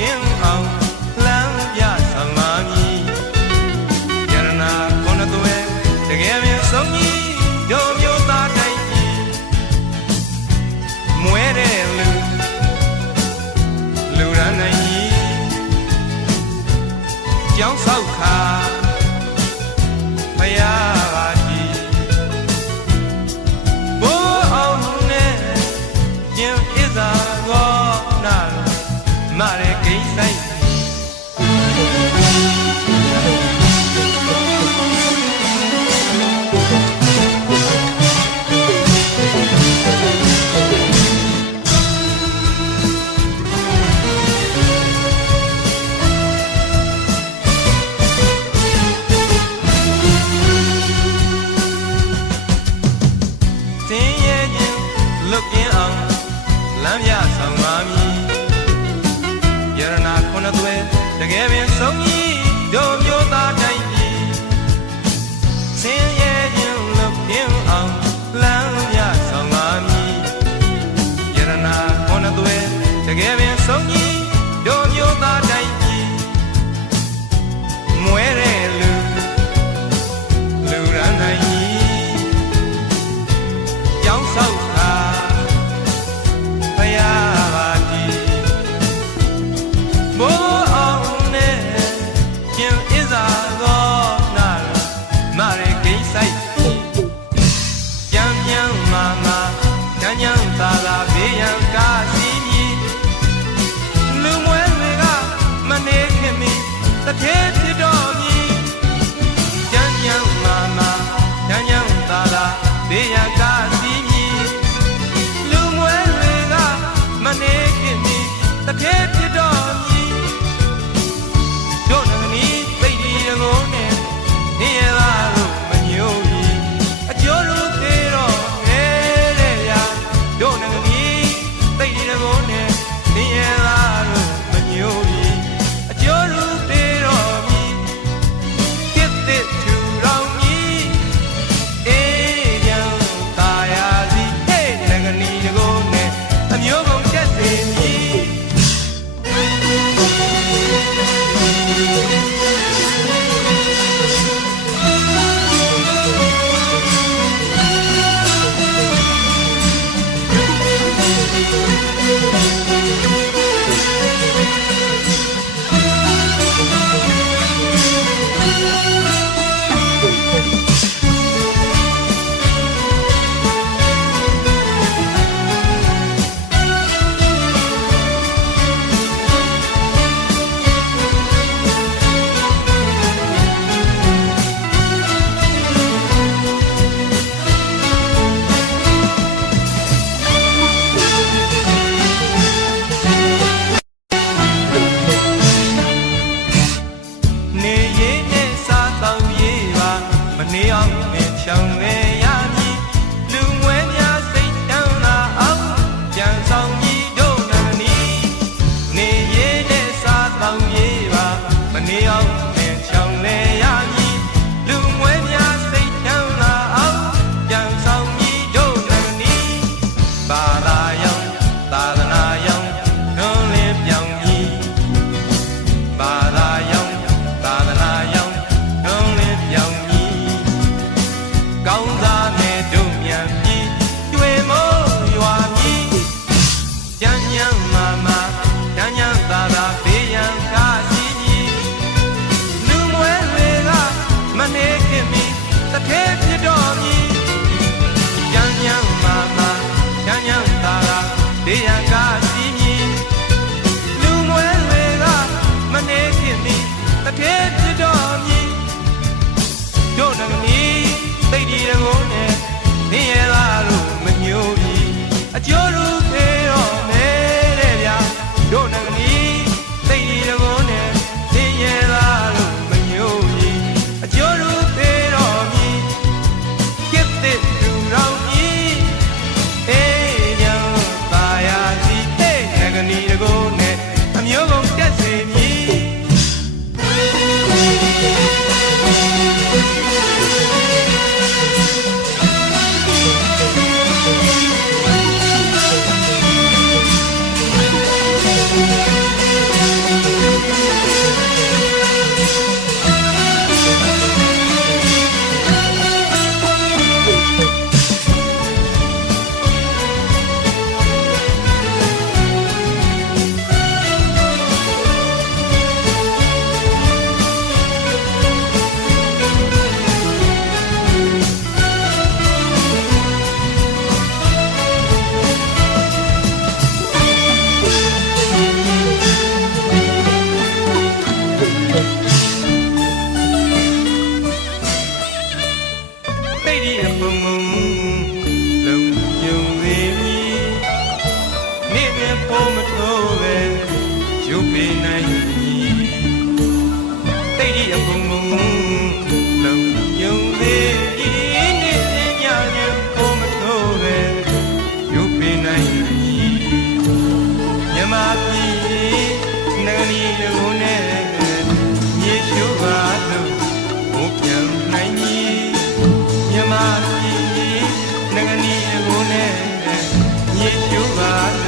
ကင်းအောင်လမ်းပြဆောင်ပါမည်ယရနာခုနှစ်သွဲတကယ်မြတ်ဆုံးကြီးတို့မျိုးသားတိုင်းကြီးမွဲတဲ့လူရန်နိုင်ကြီးကျောင်းဆောက်ခါဖယားပါကြီးဘိုးအောင်နဲ့ကျင်းဣဇာကောနာမရဲကိစ္စဆိုင်လွတ်ကင်းအောင်လမ်းပြဆောင်ပါမည်ယရနာခုနှစ်သွဲတကယ်ပင်ဆုံးကြီးတို့မျိုးသားတိုင်းကြီးဆင်းရဲခြင်းလွတ်ကင်းအောင်လမ်းပြဆောင်ပါမည်ယရနာခုနှစ်သွဲတကယ်ပင်ဆုံးကြီးတို့မျိုးသားတိုင်းကြီးမွဲတဲ့လူရန်နိုင်ကြီးကျောင်းဆောက်သာသာဘေးရန်ကားစီးမြည်လူမွဲတွေကမနေခင်မီတထဲဖြစ်တော်မည် ပေးနိုင်တိတ်ဒီအကုန်လုံးလုံယုံသေးဤနေ့ညညကိုမထိုးပဲရုပ်ပေးနိုင်မြမပြည်ငန်းဒီကိုနဲ့မြေရှုပါလို့ဘုံပြန်နိုင်မြမပြည်ငန်းဒီကိုနဲ့မြေရှုပါ